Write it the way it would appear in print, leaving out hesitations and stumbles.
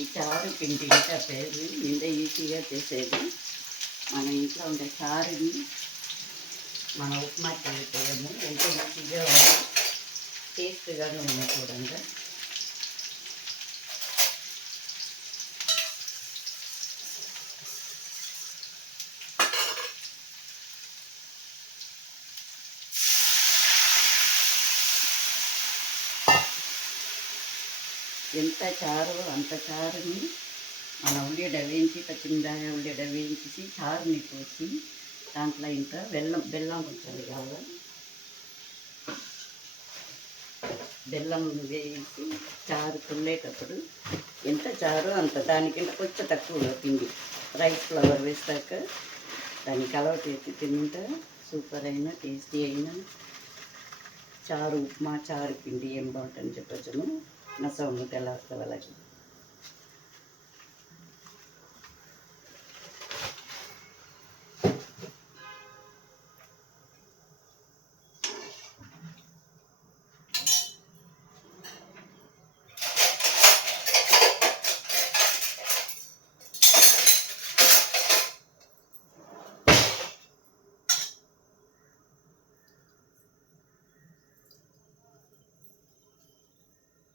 ఈ చారు పిండి ఇంకా పేరు ఇంత ఈజీగా చేసేది. మన ఇంట్లో ఉండే చారుని మన ఉప్మాకి వెళ్ళిపోయాము. ఎంతో ఈజీగా టేస్ట్గానే ఉంది చూడండి. ఎంత చారు అంత చారుని మన ఉల్లిగడ్డ వేయించి పచ్చిమిరపకాయ ఉల్లిగడ్డ వేయించి చారుని పోసి దాంట్లో ఇంకా బెల్లం కొంచెం కావాలి. బెల్లం వేసి చారు పుల్లేటప్పుడు ఎంత చారు అంత దానికింత కొంచెం తక్కువగా పిండి రైస్ ఫ్లవర్ వేసాక దాన్ని కలవటి ఎత్తి తింటే సూపర్ అయిన టేస్టీ అయిన చారు ఉప్మా చారు పిండి ఏం బాగుంటుందని చెప్పొచ్చును. నా సౌండ్ తెల్లవారికి